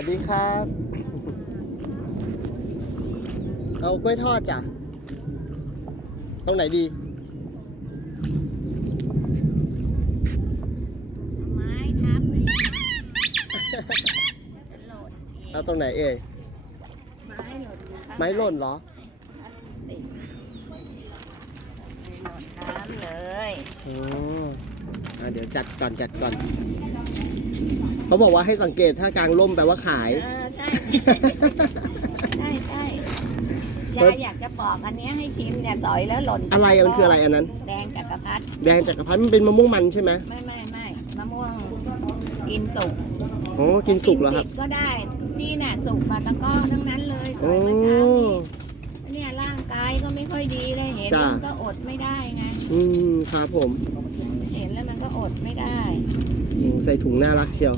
วัสดีครับ เอากล้วยทอดจ้ะ ตรงไหนดี ไม้ทับเลยโหลดเอาตรงไหนเอ่ย ไม้โหลดอยู่ข้างไม้หล่นเหรอติดโหลดน้ำเลยอ๋ออะเดี๋ยวจัดก่อนจัดก่อน เขาบอกว่าให้สังเกตถ้ากลางร่มแปลว่าขาย เออใช่ใช่ใช่ยายอยากจะปอกอันเนี้ยให้ชิมเนี่ยสอยแล้วหล่นอะไรอะมันคืออะไรอันนั้น แดงจักรพรรดิแดงจักรพรรดิมันเป็นมะม่วงมันใช่ไหมไม่ไม่ไม่มะม่วงกินสุกอ๋อกินสุกเหรอครับนดิก็ได้ นี่น่ะสุกมาตะก้อทั้งนั้นเลยสอ๋วอยเมื่อเช้านี้เนี่ยร่างกายก็ไม่ค่อยดีเลยเห็นจ้ะ มันก็อดไม่ได้ไงอืมครับผม เห็นแล้วมันก็อดไม่ได้อืม ใส่ถุงน่ารักเชียว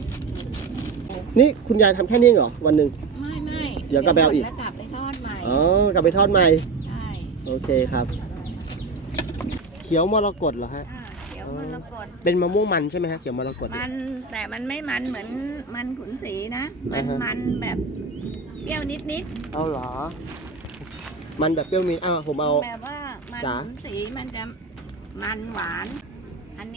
นี่คุณยายทำแค่นี้เหรอวันหนึ่ง ไม่ไม่เดี๋ยวกลับไปเอาอีก แล้วกลับไปทอดใหม่อ๋อกลับไปทอดใหม่ ใช่โอเคครับ เขียวมรกตเหรอฮะ อ่าเขียวมรกตเป็นมะม่วงมันใช่ไหมฮะเขียวมรกต มันแต่มันไม่มันเหมือนมันขุนสีนะ มันอ่าฮะ มันแบบเปรี้ยวนิดนิดเอาเหรอ มันแบบเปรี้ยวมีอ้าวผมเอา ๆแบบว่ามันจ๋า ขุนสีมันจะมันหวานอั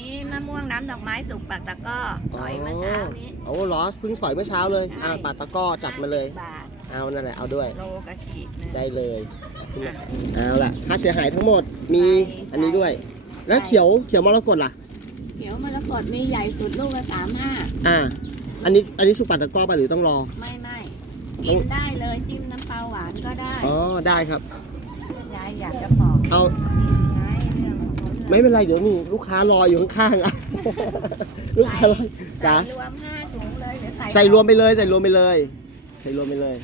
นนี้มะม่วงน้ำดอกไม้สุกปากตะกร้อสอยเมื่อเช้านี้โอ้เหรอเพิ่งสอยเมื่อเช้าเลยอ่าใช่ปาตะกร้อจัดมาเลย50บาทเอานั่นแหละเอาด้วย โลกระขีดหนึง ได้เลยเอาล่ะค่าเสียหายทั้งหมดมีใช่อันนี้ด้วย แล้วใช่เขียวเขียวมรกตล่ะ เขียวมรกตมีใหญ่สุดลูกละสามห้าอ่า อันนี้อันนี้สุกปาตะกร้อป่ะหรือต้องรอ ไม่ไม่ต้กิองนได้เลยจิ้มน้ำปลาหวานก็ได้อ๋อได้ครับยายอยากจะบอกเอา ไม่เป็นไรเดี๋ยวมีลูกค้ารออยู่ข้างๆอะ ลูกค้ารอจ๋าใส่รวมห้าถุงเลยหรือใส่ใส่รวมไปเลย ใส่รวมไปเลย ใส่รวมไปเลย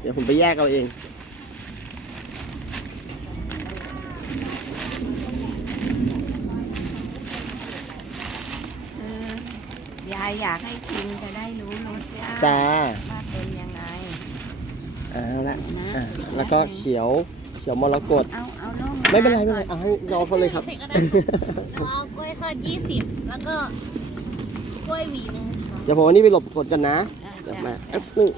เดี๋ยวผมไปแยกเอาเองคือยายอยากให้ชิมจะได้รู้รสชาติจ้า ว่าเป็นยังไงเอาละนะอะแล้วก็เขียว เขียวมรกตเอาเอาล่ม ไม่เป็นไรไม่เป็นไรเอาให้รอเขาเลยครับ เอากล้วยทอดยี่สิบแล้วก็กล้วยหวีหนึ่งค่ะ เดี๋ยวผมวันนี้ไปหลบกดกันนะอะเดี๋ยวจ้ะมาแป๊บนึง